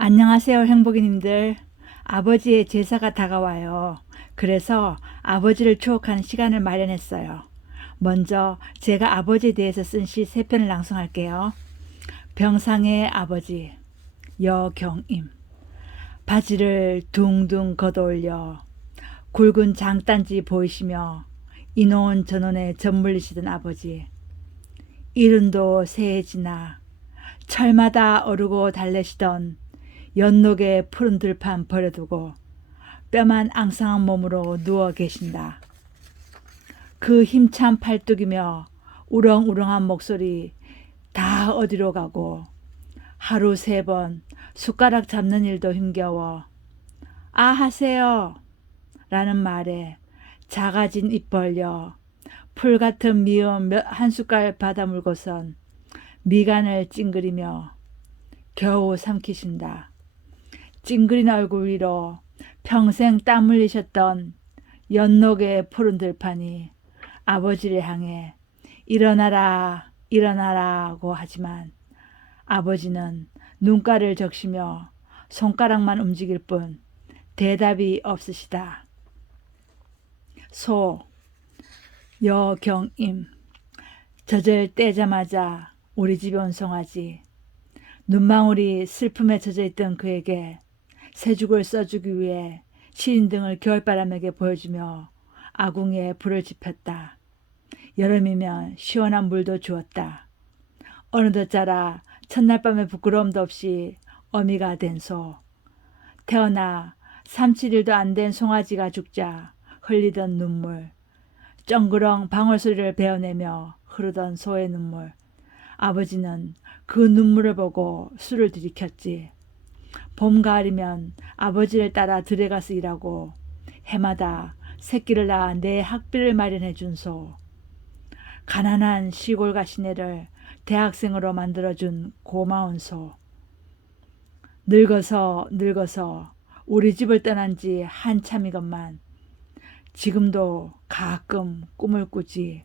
안녕하세요, 행복이님들. 아버지의 제사가 다가와요. 그래서 아버지를 추억하는 시간을 마련했어요. 먼저 제가 아버지에 대해서 쓴 시 세 편을 낭송할게요. 병상의 아버지, 여경임. 바지를 둥둥 걷어올려 굵은 장단지 보이시며 인원 전원에 젖물리시던 아버지. 이른도 새해 지나 철마다 어르고 달래시던 연녹의 푸른 들판 버려두고 뼈만 앙상한 몸으로 누워 계신다. 그 힘찬 팔뚝이며 우렁우렁한 목소리 다 어디로 가고 하루 3번 숟가락 잡는 일도 힘겨워 아 하세요 라는 말에 작아진 입 벌려 풀 같은 미음 한 숟갈 받아 물고선 미간을 찡그리며 겨우 삼키신다. 찡그린 얼굴 위로 평생 땀 흘리셨던 연녹의 푸른 들판이 아버지를 향해 일어나라 일어나라고 하지만 아버지는 눈가를 적시며 손가락만 움직일 뿐 대답이 없으시다. 소 여경임. 젖을 떼자마자 우리 집에 온 송아지. 눈망울이 슬픔에 젖어있던 그에게 새죽을 써주기 위해 시린등을 겨울바람에게 보여주며 아궁이에 불을 지폈다. 여름이면 시원한 물도 주었다. 어느덧 자라 첫날 밤에 부끄러움도 없이 어미가 된 소. 태어나 3-7일도 안 된 송아지가 죽자 흘리던 눈물. 쩡그렁 방울소리를 베어내며 흐르던 소의 눈물. 아버지는 그 눈물을 보고 술을 들이켰지. 봄 가을이면 아버지를 따라 들에 가서 일하고 해마다 새끼를 낳아 내 학비를 마련해 준 소. 가난한 시골 가시네를 대학생으로 만들어준 고마운 소. 늙어서 우리 집을 떠난 지 한참이건만 지금도 가끔 꿈을 꾸지.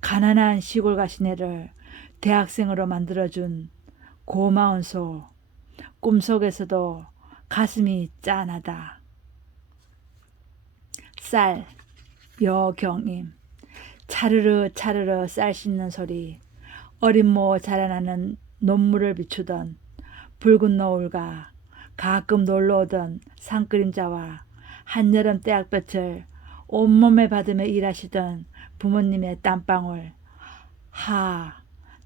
가난한 시골 가시네를 대학생으로 만들어준 고마운 소. 꿈속에서도 가슴이 짠하다. 쌀, 여경임. 차르르 차르르 쌀 씻는 소리. 어린 모 자라나는 논물을 비추던 붉은 노을과 가끔 놀러오던 산그림자와 한여름 떼약볕을 온몸에 받으며 일하시던 부모님의 땀방울.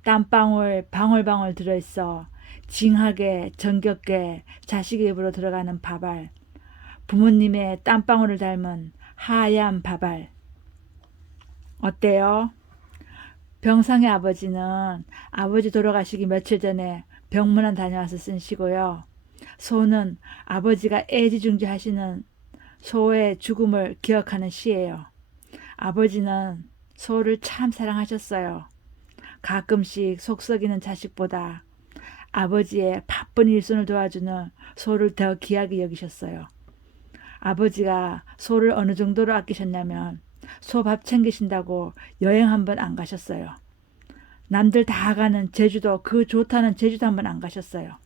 땀방울 방울방울 들어있어 징하게 정겹게 자식의 입으로 들어가는 밥알. 부모님의 땀방울을 닮은 하얀 밥알. 어때요? 병상의 아버지는 아버지 돌아가시기 며칠 전에 병문안 다녀와서 쓴 시고요. 소는 아버지가 애지중지 하시는 소의 죽음을 기억하는 시예요. 아버지는 소를 참 사랑하셨어요. 가끔씩 속 썩이는 자식보다 아버지의 바쁜 일손을 도와주는 소를 더 귀하게 여기셨어요. 아버지가 소를 어느 정도로 아끼셨냐면 소 밥 챙기신다고 여행 한번 안 가셨어요. 남들 다 가는 제주도, 그 좋다는 제주도 한번 안 가셨어요.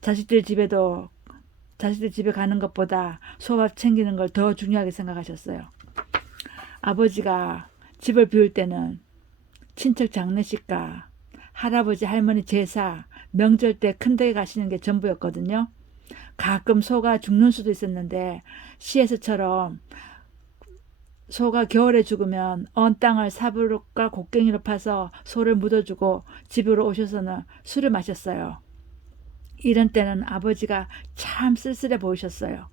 자식들 집에 가는 것보다 소밥 챙기는 걸 더 중요하게 생각하셨어요. 아버지가 집을 비울 때는 친척 장례식과 할아버지 할머니 제사, 명절 때 큰댁에 가시는 게 전부였거든요. 가끔 소가 죽는 수도 있었는데 시에서처럼 소가 겨울에 죽으면 언 땅을 사부로과 곡괭이로 파서 소를 묻어주고 집으로 오셔서는 술을 마셨어요. 이런 때는 아버지가 참 쓸쓸해 보이셨어요.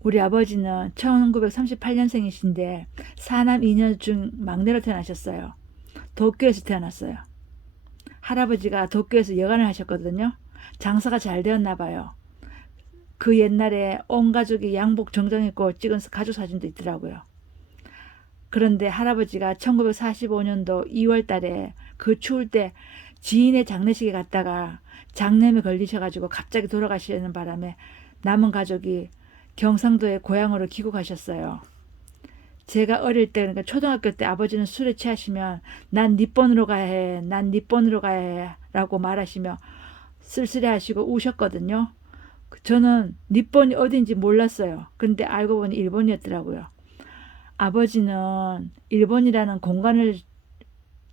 우리 아버지는 1938년생이신데 사남 2녀 중 막내로 태어나셨어요. 도쿄에서 태어났어요. 할아버지가 도쿄에서 여관을 하셨거든요. 장사가 잘 되었나 봐요. 그 옛날에 온 가족이 양복 정장 입고 찍은 가족 사진도 있더라고요. 그런데 할아버지가 1945년도 2월 달에 그 추울 때 지인의 장례식에 갔다가 장염에 걸리셔가지고 갑자기 돌아가시는 바람에 남은 가족이 경상도의 고향으로 귀국하셨어요. 제가 어릴 때, 그러니까 초등학교 때 아버지는 술에 취하시면 난 니폰으로 가야 해, 난 니폰으로 가야 해 라고 말하시며 쓸쓸해 하시고 우셨거든요. 저는 니폰이 어딘지 몰랐어요. 근데 알고 보니 일본이었더라고요. 아버지는 일본이라는 공간을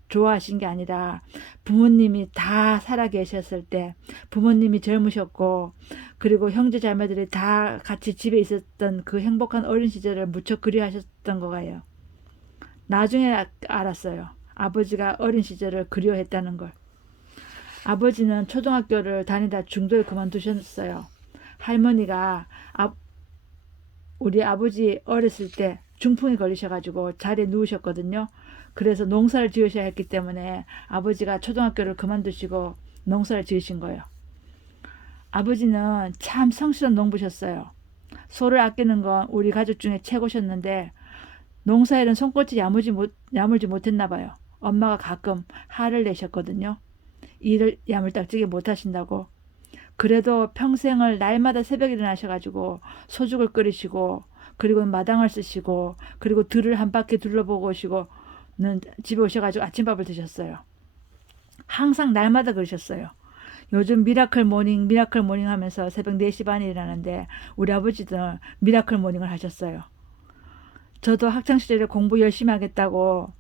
좋아하신 게 아니라 부모님이 다 살아 계셨을 때 부모님이 젊으셨고 그리고 형제 자매들이 다 같이 집에 있었던 그 행복한 어린 시절을 무척 그리워하셨던 거예요. 나중에 알았어요. 아버지가 어린 시절을 그리워했다는 걸. 아버지는 초등학교를 다니다 중도에 그만두셨어요. 할머니가 우리 아버지 어렸을 때 중풍에 걸리셔가지고 자리에 누우셨거든요. 그래서 농사를 지으셔야 했기 때문에 아버지가 초등학교를 그만두시고 농사를 지으신 거예요. 아버지는 참 성실한 농부셨어요. 소를 아끼는 건 우리 가족 중에 최고셨는데 농사일은 손끝이 야물지 못했나 봐요. 엄마가 가끔 화를 내셨거든요. 일을 야물딱지게 못하신다고. 그래도 평생을 날마다 새벽에 일어나셔가지고 소죽을 끓이시고 그리고 마당을 쓰시고 그리고 들을 한 바퀴 둘러보고 오시고는 집에 오셔가지고 아침밥을 드셨어요. 항상 날마다 그러셨어요. 요즘 미라클 모닝 하면서 새벽 4시 반에 일어나는데 우리 아버지도 미라클 모닝을 하셨어요. 저도 학창시절에 공부 열심히 하겠다고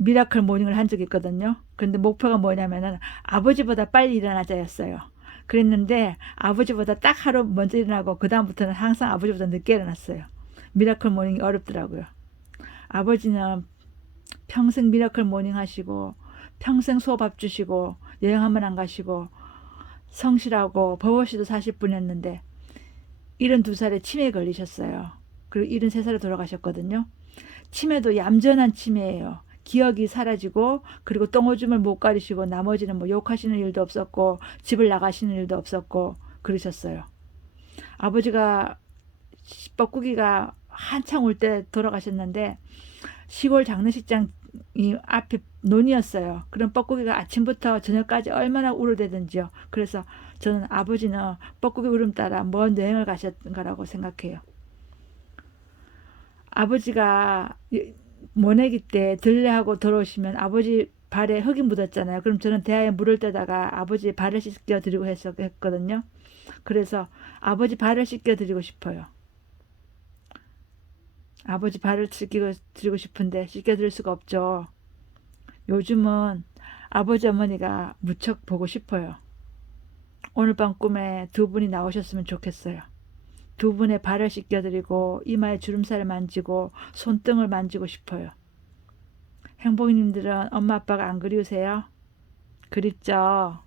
미라클 모닝을 한 적이 있거든요. 그런데 목표가 뭐냐면은 아버지보다 빨리 일어나자였어요. 그랬는데 아버지보다 딱 하루 먼저 일어나고 그 다음부터는 항상 아버지보다 늦게 일어났어요. 미라클 모닝이 어렵더라고요. 아버지는 평생 미라클 모닝 하시고 평생 수업밥 주시고 여행 한 번 안 가시고 성실하고 버버시도 40분이었는데 72살에 치매에 걸리셨어요. 그리고 73살에 돌아가셨거든요. 치매도 얌전한 치매예요. 기억이 사라지고 그리고 똥오줌을 못 가리시고 나머지는 뭐 욕하시는 일도 없었고 집을 나가시는 일도 없었고 그러셨어요. 아버지가 뻐꾸기가 한창 올 때 돌아가셨는데 시골 장례식장이 앞에 논이었어요. 그럼 뻐꾸기가 아침부터 저녁까지 얼마나 울어대든지요. 그래서 저는 아버지는 뻐꾸기 울음 따라 먼 여행을 가셨던 거라고 생각해요. 아버지가 모내기 때 들레하고 돌아오시면 아버지 발에 흙이 묻었잖아요. 그럼 저는 대야에 물을 떠다가 아버지 발을 씻겨 드리고 했거든요. 그래서 아버지 발을 씻겨 드리고 싶어요. 아버지 발을 씻겨 드리고 싶은데 씻겨 드릴 수가 없죠. 요즘은 아버지 어머니가 무척 보고 싶어요. 오늘 밤 꿈에 두 분이 나오셨으면 좋겠어요. 두 분의 발을 씻겨드리고 이마에 주름살을 만지고 손등을 만지고 싶어요. 행복님들은 엄마 아빠가 안 그리우세요? 그립죠?